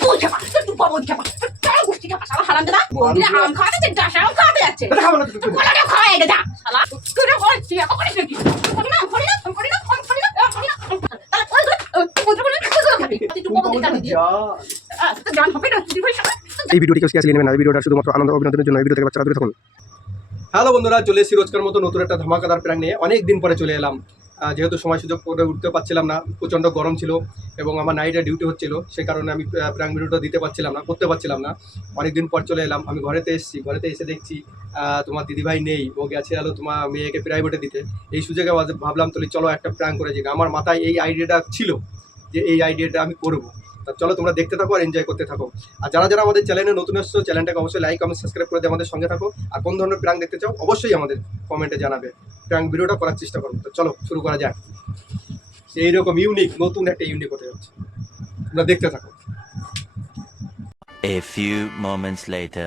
তুই খেপা তুই বাবু খেপা তুই গুষ্টি খেপা শালা হারাম দাদা বললে আম খাওয়াতে যাচ্ছে আম খাওয়াতে যাচ্ছে খাবো না তুই বলাটা খাওয়া এটা যা শালা তুই না বল তুই এখন করিস নাকি করি না তাহলে তুই বলতে বলে খাবি তুই বাবু খাবি তো জান হবে না তুই ভাই এই ভিডিওটি কেউ সিরিয়াসলি নেবেন না। এই ভিডিওটা শুধুমাত্র আনন্দ অভিনন্দনের জন্য। এই ভিডিও থেকে বাচ্চারা দূরে থাকুন। হ্যালো বন্ধুরা, চলে এসেছি রোজকার মতো নতুন একটা ধামাকাদার প্র্যাঙ্ক নিয়ে। অনেক দিন পরে চলে এলাম, যেহেতু সময় সুযোগ করে উঠতে পারছিলাম না, প্রচণ্ড গরম ছিল এবং আমার নাইটে ডিউটি হচ্ছিল, সেই কারণে আমি প্র্যাঙ্ক ভিডিওটা দিতে পারছিলাম না, করতে পারছিলাম না। অনেকদিন পর চলে এলাম, আমি ঘরেতে এসেছি। ঘরেতে এসে দেখছি তোমার দিদিভাই নেই, ও গেছে হলো তোমার মেয়েকে প্রাইভেটে দিতে। এই সুযোগে ভাবলাম তাহলে চলো একটা প্র্যাঙ্ক করে যাই। আমার মাথায় এই আইডিয়াটা ছিল যে এই আইডিয়াটা আমি করবো। তা চলো তোমরা দেখতে থাকো আর এনজয় করতে থাকো। আর যারা যারা আমাদের চ্যানেলে নতুন এসছো, চ্যানেলটাকে অবশ্যই লাইক কমেন্ট সাবস্ক্রাইব করে দিয়ে আমাদের সঙ্গে থাকো। আর কোন ধরনের প্র্যাঙ্ক দেখতে চাও অবশ্যই আমাদের কমেন্টে জানাবে, প্র্যাঙ্ক ভিডিওটা করার চেষ্টা করবো। তো চলো শুরু করা যাক। এইরকম ইউনিক, নতুন একটা ইউনিক হতে যাচ্ছে, তোমরা দেখতে থাকো। A few moments later.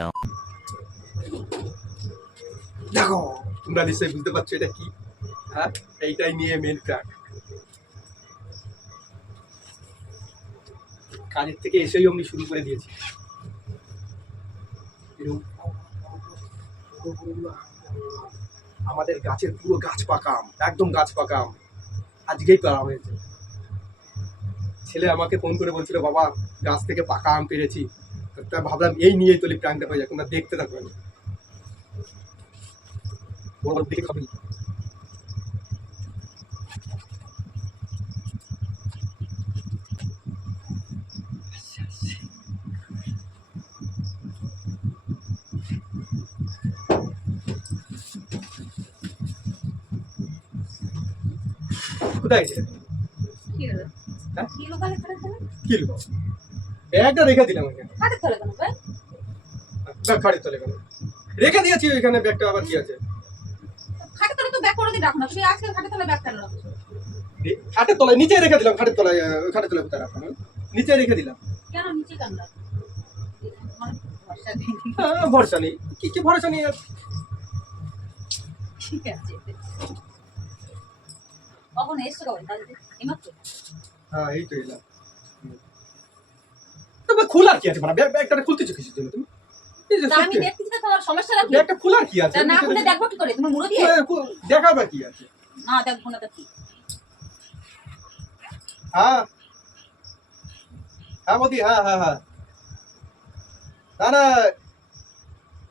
দেখো তোমরা নিশ্চয়ই বুঝতে পারছো এটা কি। হ্যাঁ, এইটাই নিয়ে মেন প্র্যাঙ্ক। কাজের থেকে এসেই আমি শুরু করে দিয়েছি। আমাদের গাছের পুরো গাছ পাকা আম, একদম গাছ পাকা আম, আজকেই পাড়া হয়েছে। ছেলে আমাকে ফোন করে বলছিল, বাবা গাছ থেকে পাকা আম পেরেছি। তা ভাবলাম এই নিয়েই তোলি প্র্যাঙ্কটা হয়ে যায়। তোমরা দেখতে থাকো। বড় দিকে খাবি কোথায় গেছে? কি হলো হ্যাঁ? কি লোকালে করে দিলে কি লিখো? ব্যাগটা রেখে দিলাম এখানে। হাতে ধরে কেন ভাই ব্যাগ খাড়ি তলে কেন রেখে দিয়েছি? ওইখানে ব্যাগটা আবার কি আছে? খাটে তলে তো ব্যাগ করে দিয়ে রাখো না তুমি আজকে খাটে তলে ব্যাগ কেন রাখছো খাটের তলায় নিচে রেখে দিলাম। খাটের তলায়, খাটের তলায় কোথায় রাখলাম? নিচে রেখে দিলাম। কেন নিচে কেন রাখছো আমার ভরসা নেই ভরসা নেই? কি ভরসা নেই? ঠিক আছে কখন এসছো কখন কালকে এইমাত্র হ্যাঁ এই তো এলাম। তবে খোলার কি আছে? মানে ব্যাগটা খুলতেছো কিসের জন্য তুমি? এই যে তা আমি দেখতেছি না তোমার সমস্যা কি ব্যাগটা খোলার কি আছে? তা না খুলে দেখবো কি করে তুমি মুড়ো দিয়ে দেখাবা কি আছে? না দেখবো না তো কি হ্যাঁ হ্যাঁ মোদি, হ্যাঁ হ্যাঁ হ্যাঁ না না,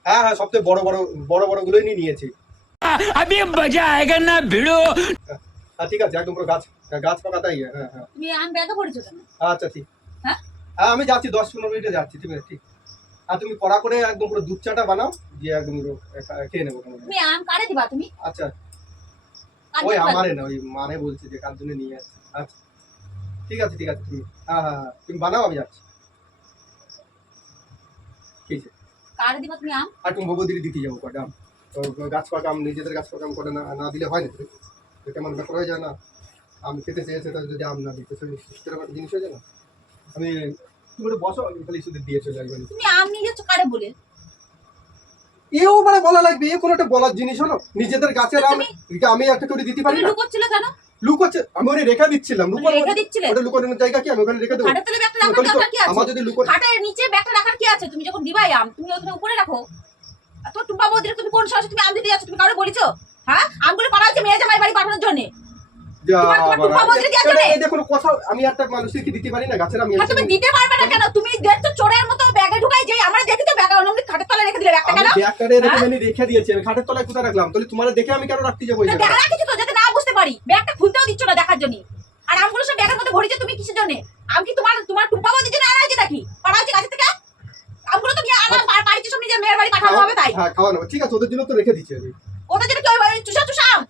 হ্যাঁ হ্যাঁ সবথেকে বড় বড় গুলোই নিয়েছি। अभी मजा आएगा ना भिड़ो। হ্যাঁ ঠিক আছে, একদম পুরো গাছ পাকাতাই। হ্যাঁ হ্যাঁ তুমি আম ব্যাগে পড়েছো কেন আচ্ছা ঠিক। হ্যাঁ হ্যাঁ আমি যাচ্ছি, 10-15 মিনিটে যাচ্ছি। ঠিক আছে ঠিক। আর তুমি কড়া করে একদম পুরো দুধ চাটা বানাও, দিয়ে একদম খেয়ে নেবো। তুমি আম কারে দিবা তুমি আচ্ছা কার ওই দিবা? আমারে না, ওই মানে বলছে যে কার জন্য নিয়ে যাচ্ছে। আচ্ছা ঠিক আছে ঠিক আছে, তুমি হ্যাঁ হ্যাঁ হ্যাঁ তুমি বানাও, আমি যাচ্ছি। ঠিক আছে। কারে দিবা তুমি আম আর তুমি বৌদিকে দিতে যাবো কটা আম। তো গাছ পাকা আম, নিজেদের গাছ পাকা আম কটা না দিলে হয় না? তো কেমন ব্যাপার হয়ে যায় না? আম খেতে চেয়েছে তাহলে যদি আম না দিতে, সেরকম একটা জিনিস হয়ে যায় না? আমি তুমি বসো, আমি খালি শুধু দিয়ে চলে আসবেন। তুমি আম নিয়ে যাচ্ছ কারে বলে এও মানে বলা লাগবে? এ কোনো একটা বলার জিনিস হলো? নিজেদের গাছের আম এটা আমি একটা করে দিতে পারি তুমি না? লুকোচ্ছিলে কেন লুক হচ্ছে, আমি ওরে রেখে দিচ্ছিলাম। রেখে দিচ্ছিলে? ওটা লুকোনোর জায়গা কি? আমি ওখানে রেখে দেবো? খাটের তলে ব্যাগটা রাখার দরকার কি আছে আমার যদি লুকো, খাটের নিচে ব্যাগটা রাখার কি আছে তুমি যখন দিবাই আম তুমি ওখানে উপরে রাখো আর তোর টুম্পা বৌদিরে তুমি কোন সাহসে তুমি আম দিতে যাচ্ছ তুমি কাউরে বলেছো হ্যাঁ আমগুলো পাড়া হচ্ছে মেয়ে জামাই বাড়ি পাঠানোর জন্য তোমার টুম্পা বৌদিরে কি আছে রে এই দেখো কথা, আমি একটা মানুষকে কি দিতে পারি না গাছের আম? আর তুমি দিতে পারবে না কেন তুমি দেখছো চোরের মতো ব্যাগে ঢুকাই যাই আমরা দেখি তো ব্যাগ অন্য খাটের তলায় রেখে দিলে ব্যাগটা কেন আমি রেখে দিয়েছি। আমি খাটের তলায় কোথায় রাখলাম? তাহলে তোমার দেখে আমি কেন রাখতে যাবো? দেখা রাখিছো তো যাতে না বুঝতে পারি ব্যাগটা খুলতেও দিচ্ছ না দেখার জন্য আর আমগুলো সব ব্যাগের মধ্যে ভরেছো তুমি কিসের জন্য আম কি তোমার টুম্পা বৌদির জন্য আনা হয়েছে নাকি পাড়া হচ্ছে গাছের থেকে আমগুলো তো নিয়ে আনা বাড়িতে সব নিজের মেয়ের বাড়ি পাঠানো হবে তাই হ্যাঁ খাওয়ানো ঠিক আছে, ওদের জন্য তো রেখে দিচ্ছি আমি। ওদের জন্য কি ওই চুষা আম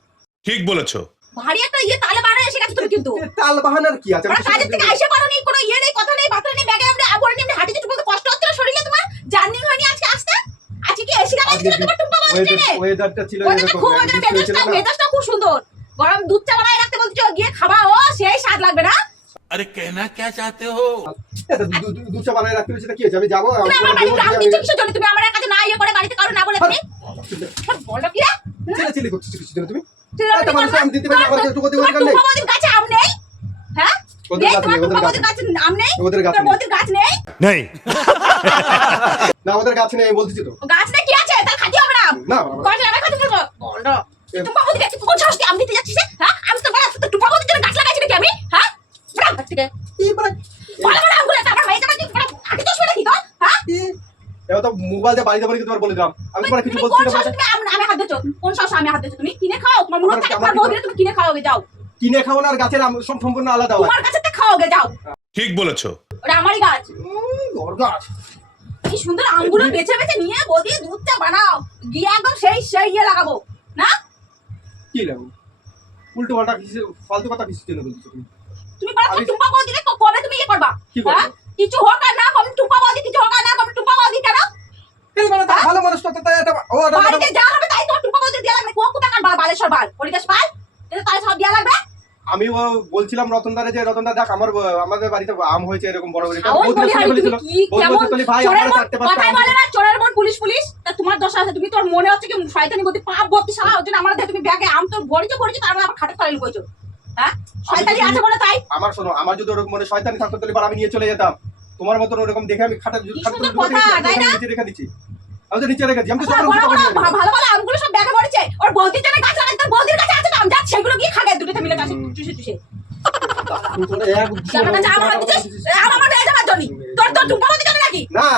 ঠিক বলেছো। ভারী একটা তালে বাড়া এসে গেছে তুমি কিন্তু তাল বাহানার কি আছে? আর কাজের থেকে আইসা পারো নি কোনো নেই কথা নেই বাতরা নেই ব্যাগে আমরা আবরে নেই হাঁটিতে তুমি কষ্ট হচ্ছে না শরীরে তোমার জার্নি হয়নি আজকে আসতে আজকে কি এসি লাগাইছিল তোমার টুম্পা বলছে রে ওয়েদারটা ছিল এরকম, খুব মেজাজটা খুব সুন্দর গরম দুধ চা বানায় রাখতে বলছো গিয়ে খাবা ও সেই স্বাদ লাগবে না अरे कहना क्या चाहते हो? দুধ চা বানায় রাখতে হচ্ছে, কি হয়েছে? আমি যাবো তুমি আমার বাড়িতে আম দিচ্ছ কিসের জন্য তুমি আমার কাছে না ইয়ে করে বাড়িতে কারো না বলে তুমি বলটা কি রে চিলি করছিস কিসের জন্য তুমি? তুই একটা মানুষ আম দিতে পারি, আমার একটু কথা বলতে তোমার গাছে আম নেই হ্যাঁ ওদের নেই, গাছ তোমার নেই, ওদের টুম্পা গাছ বৌদির গাছ আম নেই? ওদের গাছ তোর নেই। বৌদির গাছ নেই? नहीं না ওদের গাছ নেই আমি বলতেছি তো। গাছ নেই কি আছে? তাহলে খাতি হবে না। না কয়টা লাগাই খাতি করবো? বলো। টুম্পা বৌদির গাছ কোন সাহস দিয়ে আম দিতে যাচ্ছিস? হ্যাঁ? আমি তো বলা তো টুম্পা বৌদির জন্য গাছ লাগাইছি নাকি আমি? হ্যাঁ? বড় গাছ থেকে। বড় বড় আমগুলো তো আমার হয়ে যাবে কি? বড় আগে তো শুনে কি তো? হ্যাঁ? এবার তো মোবাইল দিয়ে বাড়ি যাবার কি তোমার বলে দিলাম আমি তোমার কিছু তুমি বলছি কোন না। সাহস তুমি আমি হাত দিচ্ছ? কোন সাহস আমি হাত দিচ্ছ? তুমি কিনে খাও। তোমার মনে হচ্ছে তোমার বৌদিরে তুমি কিনে খাওগে যাও। কিনে খাও না আর গাছের আম সব সম্পূর্ণ আলাদা হয়। তোমার কাছে খাওগে যাও। ঠিক বলেছো। ওটা আমারই গাছ। ওর গাছ কি সুন্দর আমগুলো বেছে বেছে নিয়ে বৌদি দুধটা বানাও। গিয়ে একদম সেই ইয়ে লাগাবো। না? কি লাগবে উল্টো পাল্টা কিছু ফালতু কথা কিছু জন্য বলছো তুমি। তুমি পারো টুম্পা বৌদিরে কবে তুমি ইয়ে করবা? কি করবো? হ্যাঁ? কিছু হোক আর না কম টুম্পা বৌদি কিছু হোক আর না কম টুম্পা বৌদি কেন? এই মানে তার ভালো মানুষ তো তাই এটা ও এটা বাড়িতে যা হবে তাই তোমার টুম্পা বৌদি দেয়া লাগবে। কোন কোথাকার বালেশ্বর বাল পরিবেশ পাল এটা তাই সব দেয়া লাগবে। আমি বলছিলাম রতনদারে যে রতনদা দেখ আমাদের বাড়িতে আম হয়েছে এরকম বড় বড় আওয়াজ বলি হাই তুমি কি কেমন ভাই চোরের আমার মন চারটে পাঁচটা কথাই আম বলে না চোরের মন পুলিশ পুলিশ তা তোমার দোষ আছে তুমি তোর মনে হচ্ছে কি শয়তানি গতি পাপ ভর্তি শালা ওর জন্য আমার দেখে তুমি ব্যাগে আম তো ভরিছো তারপর আবার খাটে ফেলে কইছো হ্যাঁ শয়তানি আছে বলে তাই আমার শোনো আমার যদি ওরকম মনে শয়তানি থাকতো তাহলে এবার আমি নিয়ে চলে যেতাম তোমার মতন ওরকম দেখে আমি খাটা কি সুন্দর কথা, তাই না? নিচে রেখে দিচ্ছি আমি তো নিচে রেখে দিচ্ছি আমি তো বড় সকালে বড় উঠে পারি ভালো ভালো আমগুলো সব ব্যাগে ভরেছে ওর বৌদির জন্য গাছ লাগাই তোর বৌদির কাছে আছে তো আম যা সেগুলো গিয়ে খাগে দুটোতে মিলে গাছে চুষে চুষে আমার কাছে আম হাত দিছিস আম আমার বেয়ে যাবার জন্য তোর টুম্পা বৌদির জন্য নাকি না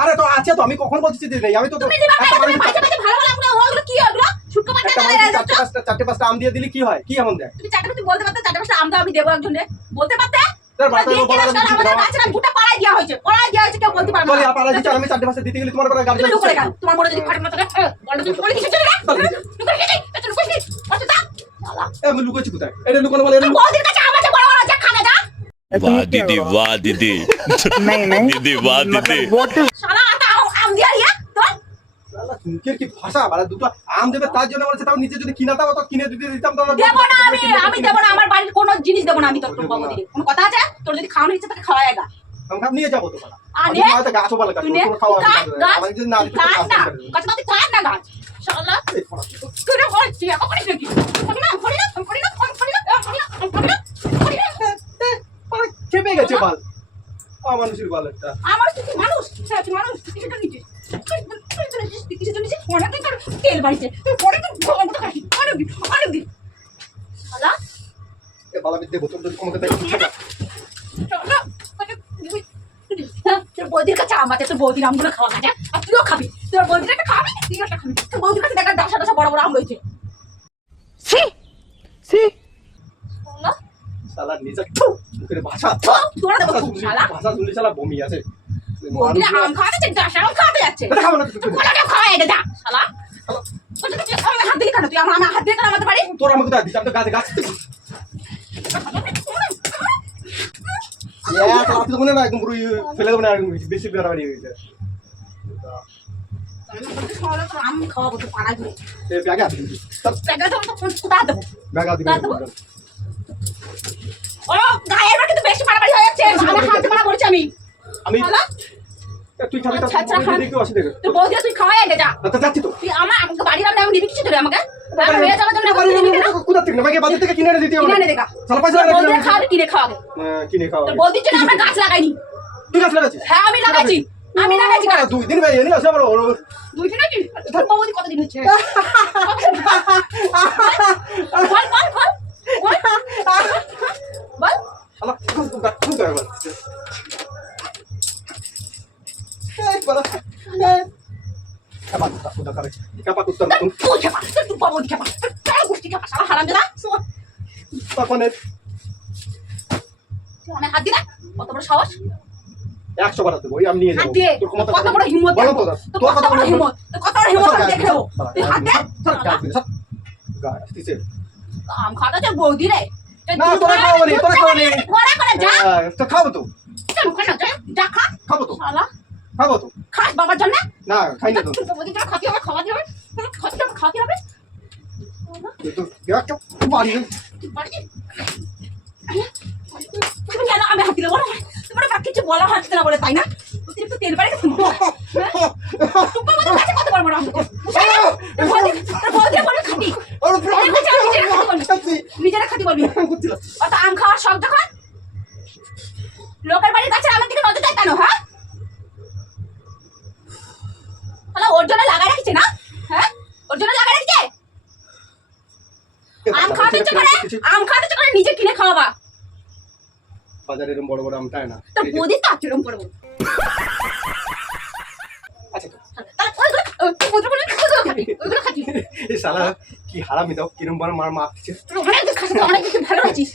আরে তো আছে তো আমি কখন বলছি যে নেই আমি তো তুমি দিবা একটা তুমি মানুষ- ভালো ভালো আমগুলো ওগুলো কি ওগুলো শুটকো একটা পাতা মানুষ চারটে পাঁচটা আম দিয়ে দিলে কি হয় কি এমন দেয় তুমি চারটে বলতে পারতে চারটে পাঁচটা আম দাও আমি দেবো একজনে বলতে পারতে তোর বাড়িতে দিয়ে বলা কেন যাবে আমাদের গাছের আম গোটা পাড়ায় দেওয়া হয়েছে কেউ বলতে পারবে বলি না আপনারা দিচ্ছেন আমি চারটে পাঁচটা দিতে গেলে তোমার করে গাড়ি তুমি লুকো রেখা তোমার মনে যদি ফাটে না থাকে বলো তুমি বলে কিছু চলে না লুকো রেখে যাই পেছনে বসবি আচ্ছা যা শালা আমি লুকোচ্ছি কোথায় এটা লুকানো বলে তোর বৌদির কাছে আম আছে বড় বড় যা খাগে যা वाह दीदी वाह दीदी दीदी वाह दीदी শালা আটা আম দিয়া রিয়া তোর মুখের কি ভাষা মানে দুটো আম দেবে তার জন্য বলছে তাও নিচে যদি কিনা দাও তো কিনে দিতে দিতাম তো দেবো না আমি দেবো না আমার বাড়ির কোনো জিনিস দেবো না আমি তোর টুম্পা বৌদিকে কোনো কথা আছে তোর যদি খাওয়ানোর ইচ্ছা থাকে খাওয়াই গা আমি খাব নিয়ে যাবো তো বলা আর আমি নে হয়তো গাছও বলা তুই নে খাওয়া গাছ আমি যদি না দিতে গাছ না গাছ না তুই কাট না গাছ শালা তুই রে বল তুই এখন করিস নাকি করি না খেপে গেছে বাল মানুষের বাল একটা আমার তুই মানুষ হ্যাঁ তুই মানুষ তুই কিছু নিচ্ছিস তুই কিছু নিচ্ছিস অনেক তোর তেল বাড়িছে তুই পরে তো ভগবান তো খাসি অনেক দিন শালা এ বালা বিদ্যে বোতল যদি কমতে তাই শালা তোর বৌদির কাছে আম আছে তোর বৌদির আমগুলো খাওয়া খাচ্ছে আর তুইও খাবি তোর বৌদির একটা খাবি তুইও একটা খাবি তোর বৌদির কাছে দেখা দশা বড় বড় আম রয়েছে শালা, শালা নিজে মুখের ভাষা তোরা দেবো খুব শালা ভাষা শুনলে শালা বমি আছে বৌদির আম খাওয়াতে দশা আম খাওয়াতে যাচ্ছে এটা খাবো না তুই কোলাটা খাওয়াই দে যা শালা হাত দিলি কেন তুই আমার হাত দিয়ে কেন আমাদের বাড়ি তোর আমাকে দাও দিস আমি তো গাছে গাছ রাতে তো মনে না একদম পুরো ফেলে দেবো না একদম বেশি বেড়াবাড়ি হয়ে গেছে আম খাওয়াবো তো পাড়া ঘুরে ব্যাগে আছে প্যাকেট তো কোথায় দেবো ব্যাগে আছে ও গায়ের বাকি তো বেশি মারামারি হয়ে যাচ্ছে আমার হাতে মারা পড়ছে আমি আমি শালা তুই খাবি আচ্ছা, খা। দেখি অসুবিধা তুই বৌদি তুই খাওয়াই আগে যা আচ্ছা যাচ্ছি তো তুই আমাকে বাড়ির আমরা নিবি কিছু দেবে আমাকে আমার হয়ে যাবে তুমি বৌদি নিবি কেন কোথা থেকে না ভাই বাজার থেকে কিনে এনে দিতে হবে কিনে এনে দেখা শালা পয়সা তোর বৌদি খাওয়াবে কিনে খাওয়াবে কিনে খাওয়া তোর বৌদির জন্য আমরা গাছ লাগাইনি তুই গাছ লাগাচ্ছিস হ্যাঁ আমি লাগাইছি গাছ 2 দিন ভাই এনে আসে আমার দুই দিন আছি তোর বৌদি কতদিন হচ্ছে বল বল শালা খুব গায় বল এই বলা কাপা কুত্তা নতুন তুই খেপা তুই বৌদি খেপা তোর গোষ্ঠী খেপা শালা হারামজাদা তখন তুই অনেক হাত দিলা কত বড় সাহস 100 বার দেবো আমি নিয়ে হাত যাবো দিয়ে তোর ক্ষমতা কত বড় হিম্মত বলো তো তোর কত বড় হিম্মত আমি দেখে নেবো তুই হাত দে গায় আসতেছে আম খাওয়াতে তোর বৌদি রে না তোরা খাওয়ানি ঘোরা করে যা তো খাবো তো চল কেন যা খা খাবো তো শালা খাবো তো খাস বাবার জন্য না খাই না তো তোর বৌদির জন্য খাওয়াতে হবে খাওয়াতে হবে তুই তো দেখ বাড়ি তুই বাড়ি তুমি কেন আমি হাত দিলে বলো তোমার বাকি কিছু বলা হচ্ছে না বলে তাই না অতিরিক্ত তেল বাড়ি গেছে টুম্পা বলে কাছে কত বড় বড় আম তোর বৌদি বলে খাতি নিজেরা খাতি বলবি অত আম খাওয়ার শখ যখন বাজারে এরকম বড় বড় আম পায় না। তোর এই যে- বৌদি তো কিরম করবো আচ্ছা তাহলে ওইগুলো খাবি ওইগুলো খাবি এই শালা কি হারামি দাও কিরম বার মার মারছে। তুই অনেক কিছু খাস অনেক কিছু ভালো আছিস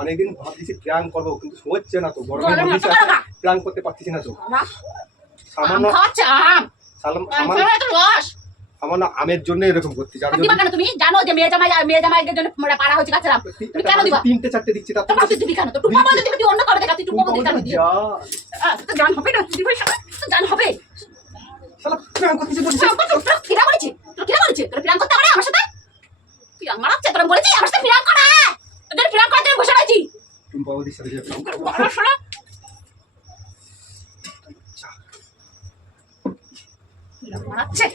অনেকদিন ভাবতেছি প্র্যাঙ্ক করবো কিন্তু হচ্ছে না তো, গরমের গরমে মধ্যে মাথা খারাপ না। প্র্যাঙ্ক করতে পারতেছি না তো। না সামান্য আম খাওয়াচ্ছে আম সামান্য এত রস সামান্য আমের জন্য এরকম করতে যার দিবা কেন তুমি জানো যে মেয়ে জামাইয়ের জন্য পাড়া হচ্ছে গাছের আম তুমি কেন দিবা তিনটে চারটে দিচ্ছি তার তো ভাবছি দিবি কেন তো টুপা বলতে দিবি তুই অন্য করে দেখা তুই টুপা বলতে কেন দিবি তো জান হবে না তুই তো জান হবে শালা প্র্যাঙ্ক করতেছি বলছি। তোর কিরা করেছে তোর প্ল্যান করতে পারে আমার সাথে প্ল্যান মারাচ্ছে তোর বলেছি আমার সাথে প্ল্যান করা তোদের প্ল্যান করতে আমি বসে আছি টুম্পা বৌদির সাথে যে prank করবো। বড় সড়ো মারাচ্ছে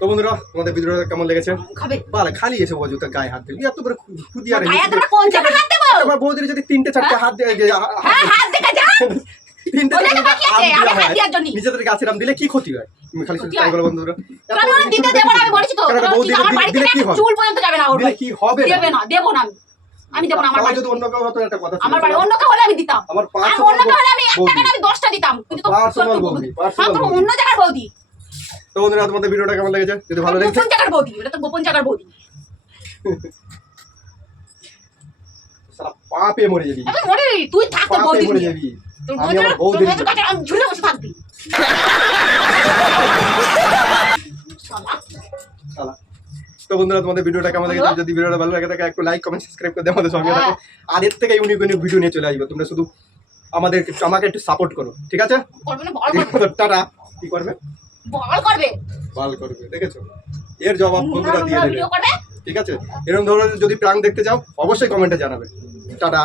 তো বন্ধুরা তোমাদের ভিডিওটা কেমন লেগেছে? খাবে ভালো, খালি এসে অযথা গায়ে হাত দিবি এত করে খুদি আর গায়ে তোমরা কোন জায়গায় হাত দেবো আমার বৌদির যদি তিনটে চারটে হাত দিয়ে হ্যাঁ হাত দেখা যা তিনটে ওদের চারটে বাকি আম আছে, দেওয়া আমি হাত হয়, দেওয়ার জন্য। নিজেদের গাছের আম দিলে কি ক্ষতি হয়? তুমি খালি শুধু ক্ষতি তাই হয়? বলো বন্ধুরা। কারণ ওরা দিতে দেবো না আমি বলেছি তো কেন এটা বৌদি আমার বাড়ি দিলে থেকে কি একটা হবে? চুল পর্যন্ত যাবে না ওর দিলে কি হবে? দেবে না দেবো না আমি দেবো না আমার তাহলে বাড়ি যদি অন্য কেউ হতো একটা কথা ছিল। আমার বাড়ি অন্য কেউ হলে আমি দিতাম আমার আমি অন্য কেউ হলে আমি 1 টাকা না আমি 10টা দিতাম কিন্তু তো Personal বৌদি, personal তোর বৌদি। অন্য জায়গার বৌদি তো বন্ধুরা তোমাদের ভিডিওটা কেমন লেগেছে? যদি ভালো লেগেছে গোপন জায়গার বৌদি এটা তো গোপন জায়গার বৌদি সারা পাপে মরে যাবি, আমি মরে যাই, তুই থাক তোর পাপে বৌদি মরে নিয়ে। যাবি। তোর আমি আমার তোর বৌদির বৌদির কাছে আমি ঝুলে বসে থাকবি শালা। শালা। তো বন্ধুরা তোমাদের ভিডিওটা কেমন লেগেছে? যদি ভিডিওটা ভালো লাগে থাকে একটু লাইক কমেন্ট সাবস্ক্রাইব করে দিয়ে আমাদের সঙ্গে থাকো। আর এর থেকে ইউনিক ইউনিক ভিডিও নিয়ে চলে আসবো। তোমরা শুধু আমাকে একটু সাপোর্ট করো, ঠিক আছে? করবে না বল করবে টাটা। কি করবে? বল করবে বাল করবে, দেখেছো? এর জবাব বন্ধুরা দিয়ে দেবে, ভিডিও করবে ঠিক আছে? এরকম ধরনের যদি প্রাঙ্ক দেখতে চাও অবশ্যই কমেন্টে জানাবে। টাটা।